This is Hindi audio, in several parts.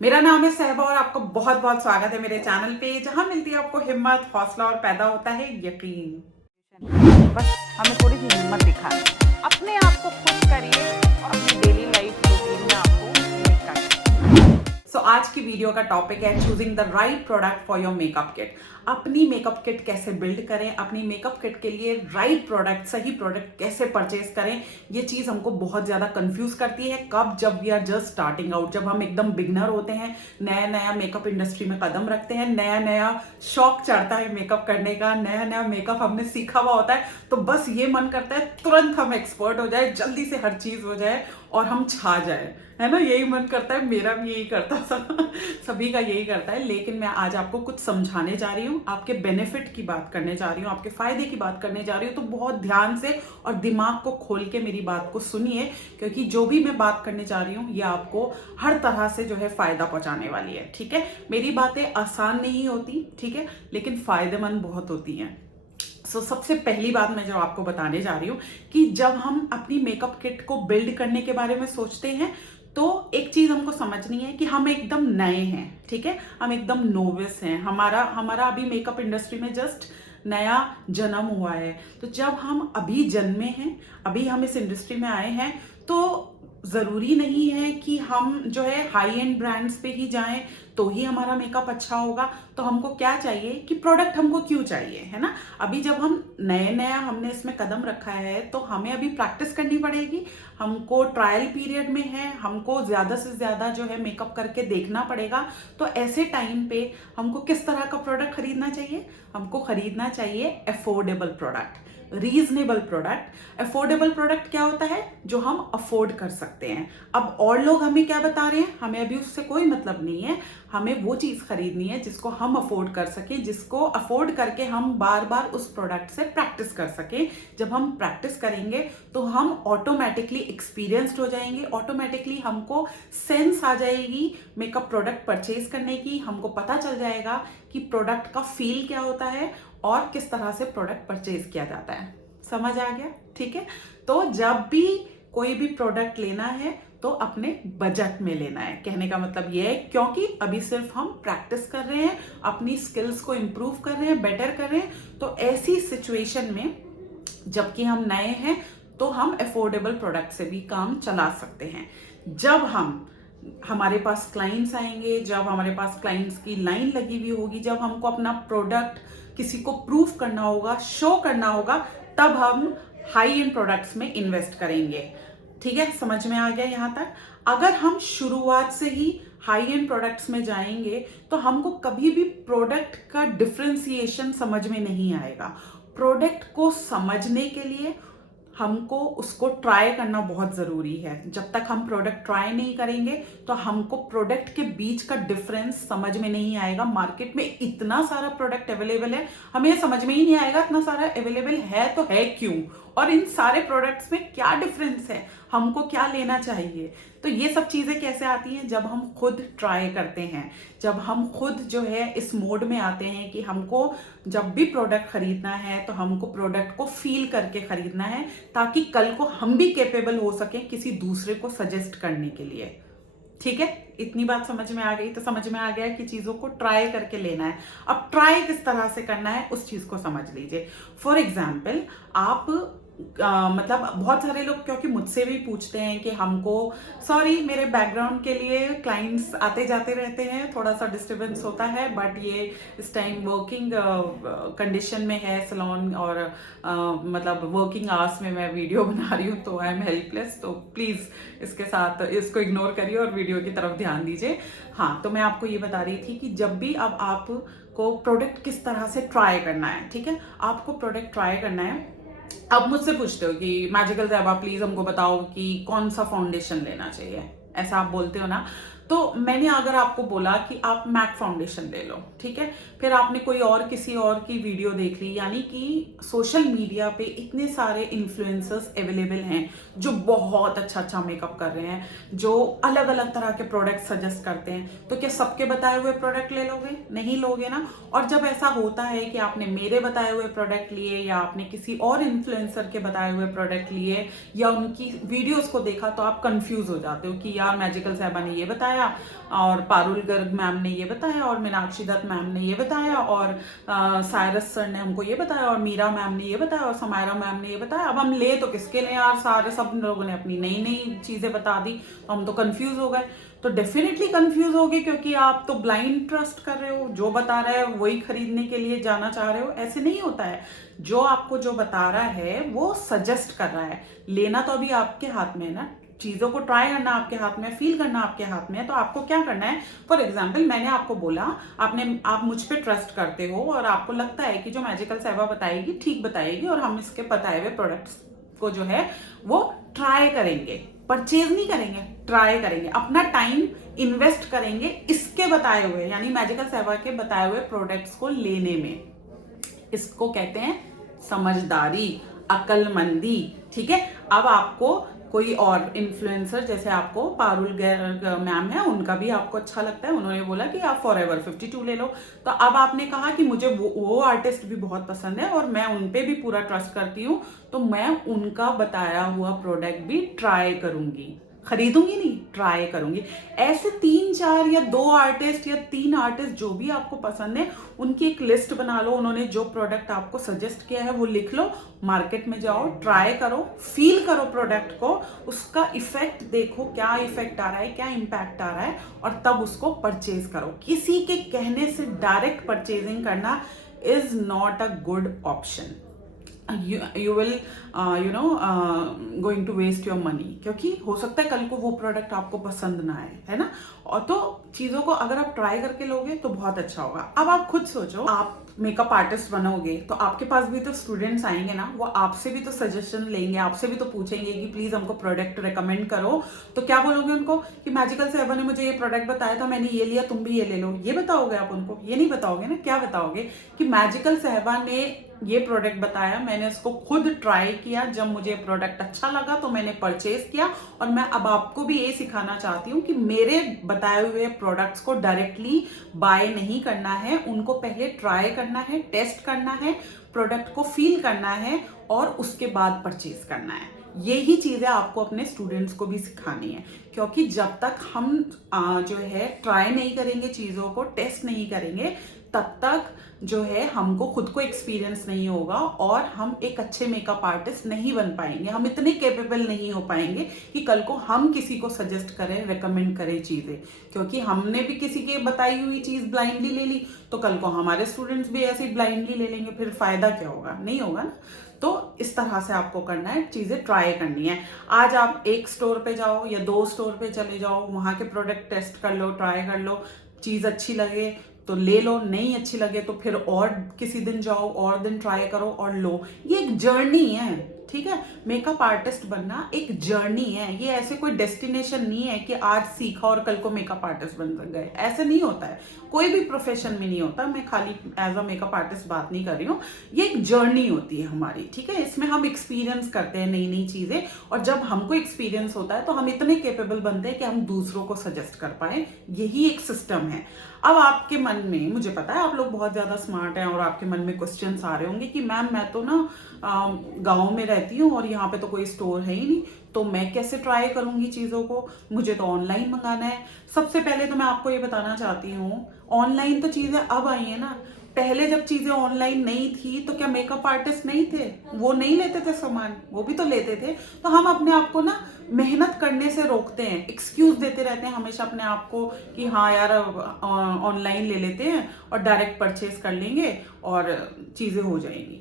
मेरा नाम है सहबा और आपको बहुत बहुत स्वागत है मेरे चैनल पे, जहां मिलती है आपको हिम्मत, हौसला और पैदा होता है यकीन। बस हमें थोड़ी सी हिम्मत दिखानी है। अपने आप को खुश करिए और अपनी डेली लाइफ रूटीन में आपको निकालिए। आज की वीडियो का टॉपिक है choosing the right product for your makeup kit. अपनी मेकअप किट कैसे बिल्ड करें, अपनी मेकअप किट के लिए राइट प्रोडक्ट, सही प्रोडक्ट कैसे परचेज करें। ये चीज हमको बहुत ज्यादा कंफ्यूज करती है। कब? जब we are just starting out, जब हम एकदम बिगनर होते हैं, नया नया मेकअप इंडस्ट्री में कदम रखते हैं, नया नया शौक चढ़ता है मेकअप करने का, नया नया मेकअप हमने सीखा हुआ होता है, तो बस ये मन करता है तुरंत हम एक्सपर्ट हो जाए, जल्दी से हर चीज हो जाए और हम छा जाए, है ना। यही मन करता है, मेरा भी यही करता था सभी का यही करता है। लेकिन मैं आज आपको कुछ समझाने जा रही हूँ, आपके बेनिफिट की बात करने जा रही हूँ, आपके फायदे की बात करने जा रही हूँ। तो बहुत ध्यान से और दिमाग को खोल के मेरी बात को सुनिए, क्योंकि जो भी मैं बात करने जा रही हूँ ये आपको हर तरह से जो है फायदा पहुंचाने वाली है। ठीक है, मेरी बातें आसान नहीं होती, ठीक है, लेकिन फायदेमंद बहुत होती हैं। सबसे पहली बात मैं जो आपको बताने जा रही हूँ कि जब हम अपनी मेकअप किट को बिल्ड करने के बारे में सोचते हैं तो एक चीज हमको समझनी है कि हम एकदम नए हैं, ठीक है, हम एकदम नोविस हैं, हमारा हमारा अभी मेकअप इंडस्ट्री में जस्ट नया जन्म हुआ है। तो जब हम अभी जन्मे हैं, अभी हम इस इंडस्ट्री में आए हैं, तो जरूरी नहीं है कि हम जो है हाई एंड ब्रांड्स पे ही जाएं तो ही हमारा मेकअप अच्छा होगा। तो हमको क्या चाहिए कि प्रोडक्ट हमको क्यों चाहिए, है ना। अभी जब हम नया हमने इसमें कदम रखा है तो हमें अभी प्रैक्टिस करनी पड़ेगी, हमको ट्रायल पीरियड में है, हमको ज्यादा से ज्यादा जो है मेकअप करके देखना पड़ेगा। तो ऐसे टाइम पे हमको किस तरह का प्रोडक्ट खरीदना चाहिए? हमको खरीदना चाहिए affordable product, reasonable product. Affordable product क्या होता है? जो हम अफोर्ड कर सकते हैं। अब और लोग हमें क्या बता रहे हैं, हमें अभी उससे कोई मतलब नहीं है। हमें वो चीज खरीदनी है जिसको हम अफोर्ड कर सकें, जिसको अफोर्ड करके हम बार बार उस प्रोडक्ट से प्रैक्टिस कर सकें। जब हम प्रैक्टिस करेंगे तो हम ऑटोमेटिकली एक्सपीरियंस्ड हो जाएंगे, ऑटोमेटिकली हमको सेंस आ जाएगी मेकअप प्रोडक्ट परचेज करने की। हमको पता चल जाएगा कि प्रोडक्ट का फील क्या होता है और किस तरह से प्रोडक्ट परचेज किया जाता है। समझ आ गया? ठीक है। तो जब भी कोई भी प्रोडक्ट लेना है तो अपने बजट में लेना है। कहने का मतलब यह है क्योंकि अभी सिर्फ हम प्रैक्टिस कर रहे हैं, अपनी स्किल्स को इंप्रूव कर रहे हैं, बेटर कर रहे हैं। तो ऐसी सिचुएशन में जबकि हम नए हैं तो हम अफोर्डेबल प्रोडक्ट से भी काम चला सकते हैं। जब हमारे पास क्लाइंट्स आएंगे, जब हमारे पास क्लाइंट्स की लाइन लगी हुई होगी, जब हमको अपना प्रोडक्ट किसी को प्रूव करना होगा, शो करना होगा, तब हम हाई एंड प्रोडक्ट्स में इन्वेस्ट करेंगे। ठीक है, समझ में आ गया यहां तक? अगर हम शुरुआत से ही हाई एंड प्रोडक्ट्स में जाएंगे तो हमको कभी भी प्रोडक्ट का डिफरेंशिएशन समझ में नहीं आएगा। प्रोडक्ट को समझने के लिए हमको उसको ट्राई करना बहुत जरूरी है। जब तक हम प्रोडक्ट ट्राई नहीं करेंगे तो हमको प्रोडक्ट के बीच का डिफरेंस समझ में नहीं आएगा। मार्केट में इतना सारा प्रोडक्ट अवेलेबल है, हमें समझ में ही नहीं आएगा इतना सारा अवेलेबल है तो है क्यों, और इन सारे प्रोडक्ट्स में क्या डिफरेंस है, हमको क्या लेना चाहिए। तो ये सब चीजें कैसे आती हैं? जब हम खुद ट्राई करते हैं, जब हम खुद जो है इस मोड में आते हैं कि हमको जब भी प्रोडक्ट खरीदना है तो हमको प्रोडक्ट को फील करके खरीदना है, ताकि कल को हम भी कैपेबल हो सके किसी दूसरे को सजेस्ट करने के लिए। ठीक है, इतनी बात समझ में आ गई? तो समझ में आ गया कि चीजों को ट्राई करके लेना है। अब ट्राई किस तरह से करना है उस चीज को समझ लीजिए। फॉर एग्जाम्पल, आप मतलब बहुत सारे लोग क्योंकि मुझसे भी पूछते हैं कि हमको, सॉरी मेरे बैकग्राउंड के लिए क्लाइंट्स आते जाते रहते हैं, थोड़ा सा डिस्टरबेंस होता है, बट ये इस टाइम वर्किंग कंडीशन में है सैलून, और मतलब वर्किंग आवर्स में मैं वीडियो बना रही हूँ तो आई एम हेल्पलेस। तो प्लीज इसके साथ इसको इग्नोर करिए और वीडियो की तरफ ध्यान दीजिए। हाँ, तो मैं आपको ये बता रही थी कि जब भी अब आपको प्रोडक्ट किस तरह से ट्राई करना है, ठीक है, आपको प्रोडक्ट ट्राई करना है। आप मुझसे पूछते हो कि मैजिकल ज़ैबा प्लीज हमको बताओ कि कौन सा फाउंडेशन लेना चाहिए, ऐसा आप बोलते हो ना। तो मैंने अगर आपको बोला कि आप मैक फाउंडेशन ले लो, ठीक है, फिर आपने कोई और किसी और की वीडियो देख ली, यानी कि सोशल मीडिया पे इतने सारे इन्फ्लुएंसर्स अवेलेबल हैं जो बहुत अच्छा अच्छा मेकअप कर रहे हैं, जो अलग अलग तरह के प्रोडक्ट सजेस्ट करते हैं, तो क्या सबके बताए हुए प्रोडक्ट ले लोगे? नहीं लोगे ना। और जब ऐसा होता है कि आपने मेरे बताए हुए प्रोडक्ट लिए या आपने किसी और इन्फ्लुएंसर के बताए हुए प्रोडक्ट लिए या उनकी वीडियोस को देखा, तो आप कंफ्यूज हो जाते हो कि यार मैजिकल साहबा ने ये बताया बताया, और पारुल गर्ग मैम ने ये बताया, और मीनाक्षी दत्त मैम ने ये बताया, और साइरस सर ने हमको ये बताया, और मीरा मैम ने ये बताया, और समायरा मैम ने ये बताया। अब हम ले तो किसके ले यार, सारे सब लोगों ने अपनी नई नई चीजें बता दी, तो हम तो कंफ्यूज हो गए। तो डेफिनेटली कंफ्यूज होगे, क्योंकि आप तो ब्लाइंड ट्रस्ट कर रहे हो, जो बता रहा है वही खरीदने के लिए जाना चाह रहे हो। ऐसे नहीं होता है। जो आपको जो बता रहा है वो सजेस्ट कर रहा है, लेना तो अभी आपके हाथ में है ना, चीजों को ट्राई करना आपके हाथ में, फील करना आपके हाथ में है। तो आपको क्या करना है, फॉर एग्जाम्पल मैंने आपको बोला, आप मुझ पे ट्रस्ट करते हो और आपको लगता है कि जो मैजिकल सहबा बताएगी ठीक बताएगी, और हम इसके बताए हुए प्रोडक्ट्स को जो है वो ट्राई करेंगे, परचेज नहीं करेंगे, ट्राई करेंगे, अपना टाइम इन्वेस्ट करेंगे इसके बताए हुए, यानी मैजिकल सहबा के बताए हुए प्रोडक्ट्स को लेने में। इसको कहते हैं समझदारी, अक्लमंदी। ठीक है। अब आपको कोई और इन्फ्लुएंसर, जैसे आपको पारुल गर्ग मैम है, उनका भी आपको अच्छा लगता है, उन्होंने बोला कि आप फॉरएवर 52 ले लो। तो अब आपने कहा कि मुझे वो आर्टिस्ट भी बहुत पसंद है और मैं उन पे भी पूरा ट्रस्ट करती हूँ, तो मैं उनका बताया हुआ प्रोडक्ट भी ट्राई करूंगी, खरीदूंगी नहीं, ट्राई करूंगी। ऐसे 3-4 या 2 आर्टिस्ट या 3 आर्टिस्ट जो भी आपको पसंद है, उनकी एक लिस्ट बना लो। उन्होंने जो प्रोडक्ट आपको सजेस्ट किया है वो लिख लो, मार्केट में जाओ, ट्राई करो, फील करो प्रोडक्ट को, उसका इफेक्ट देखो, क्या इफेक्ट आ रहा है, क्या इम्पैक्ट आ रहा है, और तब उसको परचेज करो। किसी के कहने से डायरेक्ट परचेजिंग करना is not a good option. you will going to waste your money, क्योंकि हो सकता है कल को वो प्रोडक्ट आपको पसंद ना आए, है ना। और तो चीजों को अगर आप ट्राई करके लोगे तो बहुत अच्छा होगा। अब आप खुद सोचो, आप मेकअप आर्टिस्ट बनोगे तो आपके पास भी तो स्टूडेंट्स आएंगे ना, वो आपसे भी तो सजेशन लेंगे, आपसे भी तो पूछेंगे कि प्लीज हमको प्रोडक्ट रेकमेंड करो। तो क्या बोलोगे उनको कि मैजिकल सहबा ने मुझे ये प्रोडक्ट बताया था, मैंने ये लिया, तुम भी ये ले लो, ये बताओगे आप उनको? ये नहीं बताओगे ना। क्या बताओगे कि मैजिकल सहबा ने ये प्रोडक्ट बताया, मैंने इसको खुद ट्राई किया, जब मुझे प्रोडक्ट अच्छा लगा तो मैंने परचेज किया, और मैं अब आपको भी ये सिखाना चाहती हूँ कि मेरे बताए हुए प्रोडक्ट्स को डायरेक्टली बाय नहीं करना है, उनको पहले ट्राई करना है, टेस्ट करना है, प्रोडक्ट को फील करना है, और उसके बाद परचेज करना है। यही चीजें आपको अपने स्टूडेंट्स को भी सिखानी है, क्योंकि जब तक हम जो है ट्राई नहीं करेंगे, चीजों को टेस्ट नहीं करेंगे, तब तक जो है हमको खुद को एक्सपीरियंस नहीं होगा, और हम एक अच्छे मेकअप आर्टिस्ट नहीं बन पाएंगे, हम इतने कैपेबल नहीं हो पाएंगे कि कल को हम किसी को सजेस्ट करें, रेकमेंड करें चीजें। क्योंकि हमने भी किसी के बताई हुई चीज ब्लाइंडली ले ली, तो कल को हमारे स्टूडेंट्स भी ऐसे ब्लाइंडली ले लेंगे, फिर फायदा क्या होगा? नहीं होगा ना। तो इस तरह से आपको करना है, चीजें ट्राई करनी है। आज आप एक स्टोर पे जाओ या 2 स्टोर पे चले जाओ, वहां के प्रोडक्ट टेस्ट कर लो, ट्राई कर लो, चीज अच्छी लगे तो ले लो, नहीं अच्छी लगे तो फिर और किसी दिन जाओ, और दिन ट्राई करो और लो। ये एक जर्नी है, ठीक है। मेकअप आर्टिस्ट बनना एक जर्नी है, ये ऐसे कोई डेस्टिनेशन नहीं है कि आज सीखा और कल को मेकअप आर्टिस्ट बन गए, ऐसे नहीं होता है। कोई भी प्रोफेशन में नहीं होता, मैं खाली एज अ मेकअप आर्टिस्ट बात नहीं कर रही हूँ, ये एक जर्नी होती है हमारी, ठीक है। इसमें हम एक्सपीरियंस करते हैं नई नई चीजें, और जब हमको एक्सपीरियंस होता है तो हम इतने कैपेबल बनते हैं कि हम दूसरों को सजेस्ट कर पाए। यही एक सिस्टम है। अब आपके मन में, मुझे पता है आप लोग बहुत ज्यादा स्मार्ट हैं, और आपके मन में क्वेश्चंस आ रहे होंगे कि मैम मैं तो ना गांव में रहती हूँ और यहाँ पे तो कोई स्टोर है ही नहीं, तो मैं कैसे ट्राई करूंगी चीजों को, मुझे तो ऑनलाइन मंगाना है। सबसे पहले तो मैं आपको ये बताना चाहती हूँ, ऑनलाइन तो चीजें अब आई है ना, पहले जब चीजें ऑनलाइन नहीं थी तो क्या मेकअप आर्टिस्ट नहीं थे? वो नहीं लेते थे सामान, वो भी तो लेते थे। तो हम अपने आप को ना मेहनत करने से रोकते हैं, एक्सक्यूज देते रहते हैं हमेशा अपने आप को कि हाँ यार ऑनलाइन ले लेते हैं और डायरेक्ट परचेज कर लेंगे और चीजें हो जाएंगी।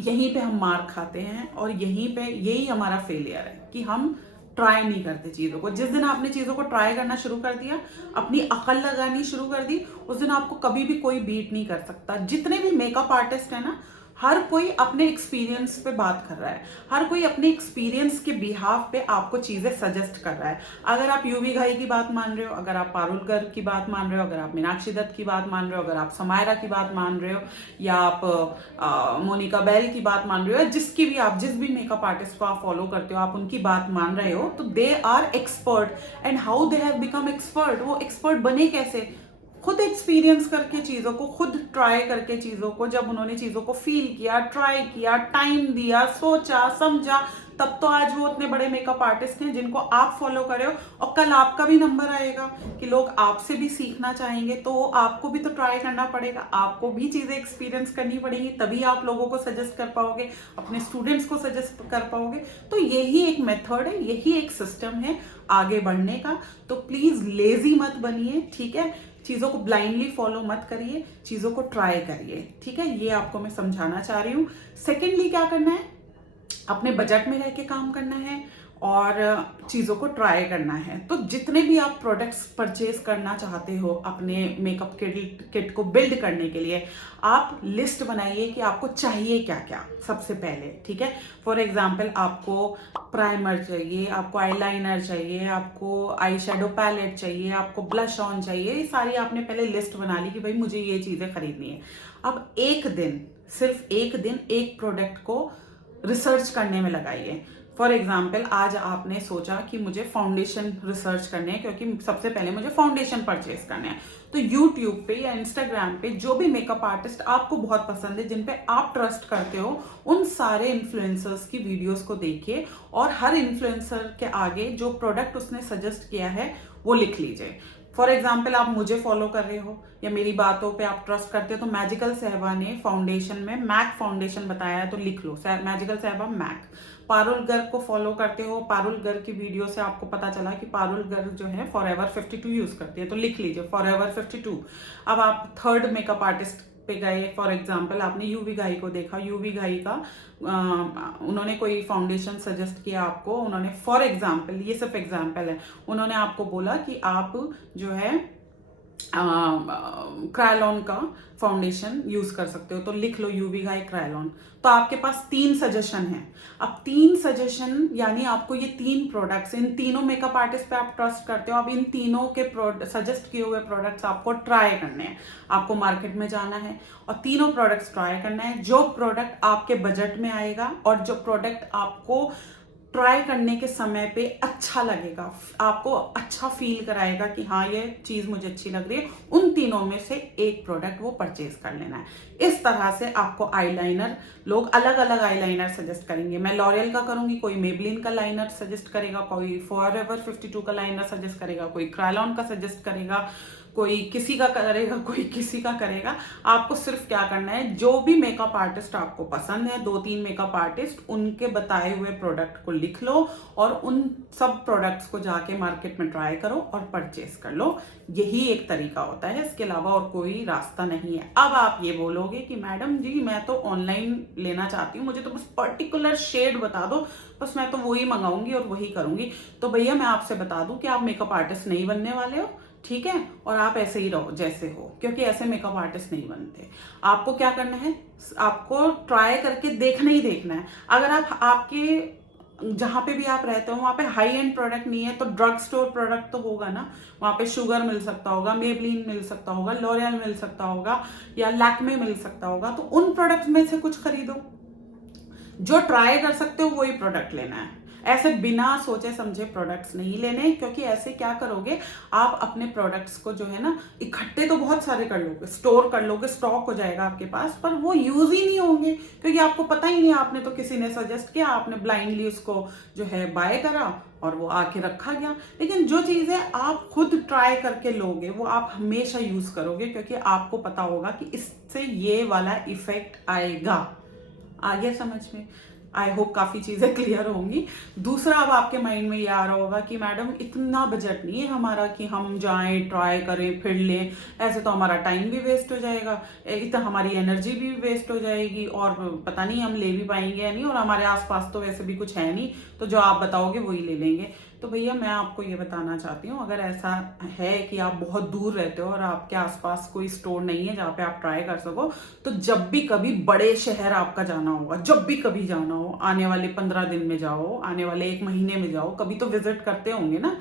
यहीं पे हम मार खाते हैं, और यहीं पे यही हमारा फेलियर है कि हम ट्राई नहीं करते चीजों को। जिस दिन आपने चीजों को ट्राई करना शुरू कर दिया, अपनी अकल लगानी शुरू कर दी, उस दिन आपको कभी भी कोई बीट नहीं कर सकता। जितने भी मेकअप आर्टिस्ट है ना, हर कोई अपने एक्सपीरियंस पे बात कर रहा है, हर कोई अपने एक्सपीरियंस के बिहाफ पे आपको चीजें सजेस्ट कर रहा है। अगर आप यूवी घाई की बात मान रहे हो, अगर आप पारुल गर्ग की बात मान रहे हो, अगर आप मीनाक्षी दत्त की बात मान रहे हो, अगर आप समायरा की बात मान रहे हो, या आप मोनिका बेल की बात मान रहे हो, या जिसकी भी आप जिस भी मेकअप आर्टिस्ट को आप फॉलो करते हो, आप उनकी बात मान रहे हो, तो they are expert. And how they have become expert? वो एक्सपर्ट बने कैसे? खुद एक्सपीरियंस करके चीजों को, खुद ट्राई करके चीजों को, जब उन्होंने चीजों को फील किया, ट्राई किया, टाइम दिया, सोचा समझा, तब तो आज वो उतने बड़े मेकअप आर्टिस्ट हैं जिनको आप फॉलो करे हो, और कल आपका भी नंबर आएगा कि लोग आपसे भी सीखना चाहेंगे, तो आपको भी तो ट्राई करना पड़ेगा, आपको भी चीज़ें एक्सपीरियंस करनी पड़ेंगी, तभी आप लोगों को सजेस्ट कर पाओगे, अपने स्टूडेंट्स को सजेस्ट कर पाओगे। तो यही एक मेथड है, यही एक सिस्टम है आगे बढ़ने का। तो प्लीज़ लेजी मत बनिए, ठीक है? चीज़ों को ब्लाइंडली फॉलो मत करिए, चीज़ों को ट्राई करिए, ठीक है? ये आपको मैं समझाना चाह रही हूँ। सेकेंडली क्या करना है, अपने बजट में रह के काम करना है और चीज़ों को ट्राई करना है। तो जितने भी आप प्रोडक्ट्स परचेज करना चाहते हो अपने मेकअप किट को बिल्ड करने के लिए, आप लिस्ट बनाइए कि आपको चाहिए क्या क्या सबसे पहले, ठीक है? फॉर एग्जाम्पल, आपको प्राइमर चाहिए, आपको आईलाइनर चाहिए, आपको आई शेडो पैलेट चाहिए, आपको ब्लश ऑन चाहिए, ये सारी आपने पहले लिस्ट बना ली कि भाई मुझे ये चीज़ें खरीदनी है। अब एक दिन, सिर्फ एक दिन एक प्रोडक्ट को रिसर्च करने में लगाइए। फॉर एग्जाम्पल, आज आपने सोचा कि मुझे फाउंडेशन रिसर्च करने हैं क्योंकि सबसे पहले मुझे फाउंडेशन परचेज करने हैं, तो यूट्यूब पे या इंस्टाग्राम पे जो भी मेकअप आर्टिस्ट आपको बहुत पसंद है, जिन पे आप ट्रस्ट करते हो, उन सारे इन्फ्लुएंसर्स की वीडियोस को देखिए और हर इन्फ्लुएंसर के आगे जो प्रोडक्ट उसने सजेस्ट किया है वो लिख लीजिए। फॉर एग्जाम्पल, आप मुझे फॉलो कर रहे हो या मेरी बातों पे आप ट्रस्ट करते हो, तो मैजिकल सहबा ने फाउंडेशन में मैक फाउंडेशन बताया है, तो लिख लो मैजिकल सहबा मैक। पारुल गर्ग को फॉलो करते हो, पारुल गर्ग की वीडियो से आपको पता चला कि पारुल गर्ग जो है फॉरएवर 52 यूज करती है, तो लिख लीजिए फॉरएवर 52। अब आप थर्ड मेकअप आर्टिस्ट पे गए, फॉर एग्जाम्पल आपने यूवी घाई को देखा, यूवी घाई का उन्होंने कोई फाउंडेशन सजेस्ट किया आपको, उन्होंने फॉर एग्जाम्पल, ये सिर्फ एग्जाम्पल है, उन्होंने आपको बोला कि आप जो है क्रायलॉन का फाउंडेशन यूज कर सकते हो, तो लिख लो यूवी घाई क्रायलॉन। तो आपके पास 3 सजेशन है। अब 3 सजेशन यानी आपको ये 3 प्रोडक्ट्स, इन तीनों मेकअप आर्टिस्ट पे आप ट्रस्ट करते हो, अब इन तीनों के सजेस्ट किए हुए प्रोडक्ट्स आपको ट्राई करने हैं। आपको मार्केट में जाना है और तीनों प्रोडक्ट्स ट्राई करना है। जो प्रोडक्ट आपके बजट में आएगा और जो प्रोडक्ट आपको ट्राई करने के समय पे अच्छा लगेगा, आपको अच्छा फील कराएगा कि हाँ ये चीज़ मुझे अच्छी लग रही है, उन तीनों में से एक प्रोडक्ट वो परचेज कर लेना है। इस तरह से आपको आईलाइनर, लोग अलग अलग आईलाइनर सजेस्ट करेंगे। मैं लॉरियल का करूंगी, कोई मेबलिन का लाइनर सजेस्ट करेगा, कोई फॉरएवर 52 का लाइनर सजेस्ट करेगा, कोई क्रायलॉन का सजेस्ट करेगा, कोई किसी का करेगा, कोई किसी का करेगा। आपको सिर्फ क्या करना है, जो भी मेकअप आर्टिस्ट आपको पसंद है, 2-3 मेकअप आर्टिस्ट, उनके बताए हुए प्रोडक्ट को लिख लो और उन सब प्रोडक्ट्स को जाके मार्केट में ट्राई करो और परचेस कर लो। यही एक तरीका होता है, इसके अलावा और कोई रास्ता नहीं है। अब आप ये बोलोगे कि मैडम जी मैं तो ऑनलाइन लेना चाहती हूँ, मुझे तो बस पर्टिकुलर शेड बता दो, बस मैं तो वही मंगाऊंगी और वही करूंगी। तो भैया मैं आपसे बता दूं कि आप मेकअप आर्टिस्ट नहीं बनने वाले हो, ठीक है? और आप ऐसे ही रहो जैसे हो, क्योंकि ऐसे मेकअप आर्टिस्ट नहीं बनते। आपको क्या करना है, आपको ट्राई करके देखना ही देखना है। अगर आप आपके जहाँ पे भी आप रहते हो वहाँ पे हाई एंड प्रोडक्ट नहीं है, तो ड्रग स्टोर प्रोडक्ट तो होगा ना, वहाँ पे शुगर मिल सकता होगा, मेबलिन मिल सकता होगा, लॉरियल मिल सकता होगा या लैक्मे मिल सकता होगा, तो उन प्रोडक्ट्स में से कुछ खरीदो। जो ट्राई कर सकते हो वही प्रोडक्ट लेना है, ऐसे बिना सोचे समझे प्रोडक्ट्स नहीं लेने, क्योंकि ऐसे क्या करोगे, आप अपने प्रोडक्ट्स को जो है ना इकट्ठे तो बहुत सारे कर लोगे, स्टोर कर लोगे, स्टॉक हो जाएगा आपके पास, पर वो यूज ही नहीं होंगे क्योंकि आपको पता ही नहीं, आपने तो किसी ने सजेस्ट किया, आपने ब्लाइंडली उसको जो है बाय करा और वो आके रखा गया। लेकिन जो चीज़ें आप खुद ट्राई करके लोगे वो आप हमेशा यूज करोगे, क्योंकि आपको पता होगा कि इससे ये वाला इफेक्ट आएगा। आगे समझ में? आई होप काफ़ी चीज़ें क्लियर होंगी। दूसरा, अब आपके माइंड में ये आ रहा होगा कि मैडम इतना बजट नहीं है हमारा कि हम जाएं, ट्राई करें, फिर लें, ऐसे तो हमारा टाइम भी वेस्ट हो जाएगा, इतना हमारी एनर्जी भी वेस्ट हो जाएगी और पता नहीं हम ले भी पाएंगे या नहीं, और हमारे आसपास तो वैसे भी कुछ है नहीं, तो जो आप बताओगे वही ले लेंगे। तो भैया मैं आपको ये बताना चाहती हूँ, अगर ऐसा है कि आप बहुत दूर रहते हो और आपके आसपास कोई स्टोर नहीं है जहाँ पे आप ट्राई कर सको, तो जब भी कभी बड़े शहर आपका जाना होगा, जब भी कभी जाना हो, आने वाले 15 दिन में जाओ, आने वाले 1 महीने में जाओ, कभी तो विजिट करते होंगे ना,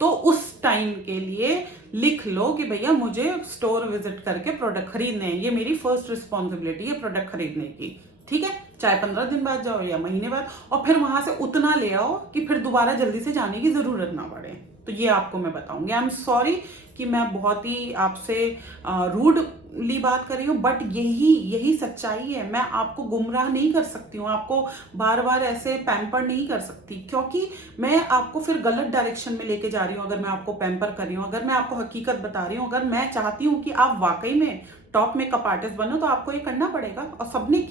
तो उस टाइम के लिए लिख लो कि भैया मुझे स्टोर विजिट करके प्रोडक्ट खरीदने हैं, ये मेरी फर्स्ट रिस्पॉन्सिबिलिटी है प्रोडक्ट खरीदने की, ठीक है? चाहे 15 दिन बाद जाओ या महीने बाद, और फिर वहां से उतना ले आओ कि फिर दोबारा जल्दी से जाने की जरूरत ना पड़े। तो ये आपको मैं बताऊंगी। आई एम सॉरी कि मैं बहुत ही आपसे रूडली बात कर रही हूँ, बट यही सच्चाई है। मैं आपको गुमराह नहीं कर सकती हूँ, आपको बार बार ऐसे पैम्पर नहीं कर सकती, क्योंकि मैं आपको फिर गलत डायरेक्शन में लेके जा रही हूँ अगर मैं आपको पैम्पर कर रही हूँ। अगर मैं आपको हकीकत बता रही हूँ, अगर मैं चाहती हूँ कि आप वाकई में टॉप मेकअप आर्टिस्ट बनो, तो आपको ये करना पड़ेगा, और सबने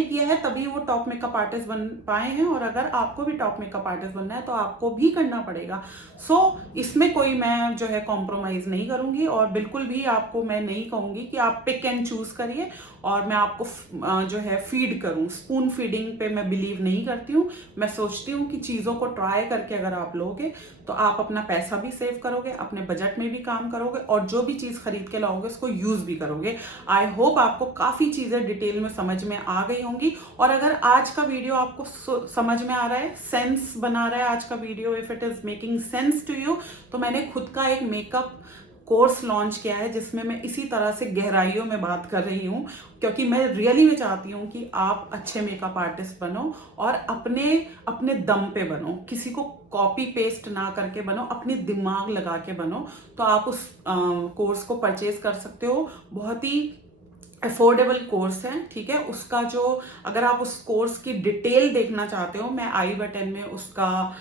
किया है तभी वो टॉप मेकअप आर्टिस्ट बन पाए हैं। और अगर आपको भी टॉप मेकअप आर्टिस्ट बनना है तो आपको भी करना पड़ेगा। सो इसमें कोई मैं जो है कॉम्प्रोमाइज नहीं करूंगी, और बिल्कुल भी आपको मैं नहीं कहूंगी कि आप पिक एंड चूज करिए और मैं आपको जो है फीड करूं। स्पून फीडिंग पे मैं बिलीव नहीं करती हूँ। मैं सोचती हूँ कि चीज़ों को ट्राई करके अगर आप लोगे तो आप अपना पैसा भी सेव करोगे, अपने बजट में भी काम करोगे, और जो भी चीज़ खरीद के लाओगे उसको यूज़ भी करोगे। आई होप आपको काफ़ी चीज़ें डिटेल में समझ में आ गई होंगी। और अगर आज का वीडियो आपको समझ में आ रहा है, सेंस बना रहा है आज का video, if it is making sense to you, तो मैंने खुद का एक मेकअप कोर्स लॉन्च किया है जिसमें मैं इसी तरह से गहराइयों में बात कर रही हूँ, क्योंकि मैं रियली में चाहती हूँ कि आप अच्छे मेकअप आर्टिस्ट बनो और अपने दम पे बनो, किसी को कॉपी पेस्ट ना करके बनो, अपनी दिमाग लगा के बनो। तो आप उस कोर्स को परचेज कर सकते हो। बहुत ही अफोर्डेबल कोर्स है, ठीक है। उसका जो, अगर आप उस कोर्स की डिटेल देखना चाहते हो, मैं आई बटन में उसका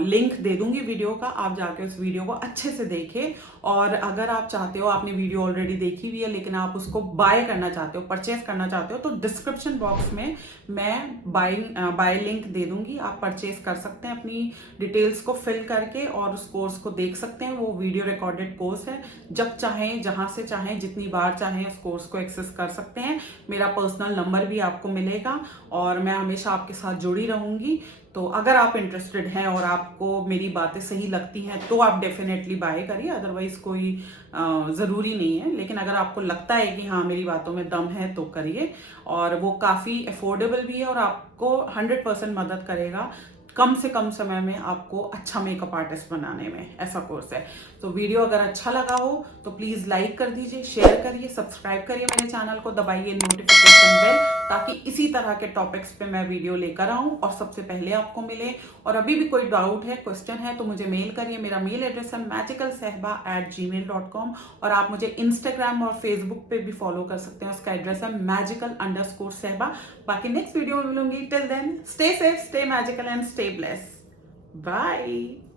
लिंक दे दूंगी वीडियो का, आप जाके उस वीडियो को अच्छे से देखें। और अगर आप चाहते हो, आपने वीडियो ऑलरेडी देखी हुई है लेकिन आप उसको बाय करना चाहते हो, परचेज करना चाहते हो, तो डिस्क्रिप्शन बॉक्स में मैं बाय लिंक दे दूंगी। आप परचेज कर सकते हैं अपनी डिटेल्स को फिल करके और उस कोर्स को देख सकते हैं। वो वीडियो रिकॉर्डेड कोर्स है, जब चाहें, जहां से चाहें, जितनी बार चाहें उस कोर्स को एक्सेस कर सकते हैं। मेरा पर्सनल नंबर भी आपको मिलेगा और मैं हमेशा आपके साथ जुड़ी रहूंगी। तो अगर आप इंटरेस्टेड हैं और आपको मेरी बातें सही लगती हैं तो आप डेफिनेटली बाय करिए, अदरवाइज कोई ज़रूरी नहीं है। लेकिन अगर आपको लगता है कि हाँ मेरी बातों में दम है तो करिए। और वो काफ़ी अफोर्डेबल भी है और आपको 100% मदद करेगा कम से कम समय में आपको अच्छा मेकअप आर्टिस्ट बनाने में। ऐसा कोर्स है। तो वीडियो अगर अच्छा लगा हो तो प्लीज़ लाइक कर दीजिए, शेयर करिए, सब्सक्राइब करिए मेरे चैनल को, दबाइए नोटिफिकेशन बेल, ताकि इसी तरह के टॉपिक्स पे मैं वीडियो लेकर आऊँ और सबसे पहले आपको मिले। और अभी भी कोई डाउट है, क्वेश्चन है, तो मुझे मेल करिए। मेरा मेल एड्रेस है magicalsehba@gmail.com। और आप मुझे इंस्टाग्राम और फेसबुक पे भी फॉलो कर सकते हैं, उसका एड्रेस है magical_sehba। बाकी नेक्स्ट वीडियो में मिलूंगी। Till then stay safe, stay magical and stay blessed. Bye.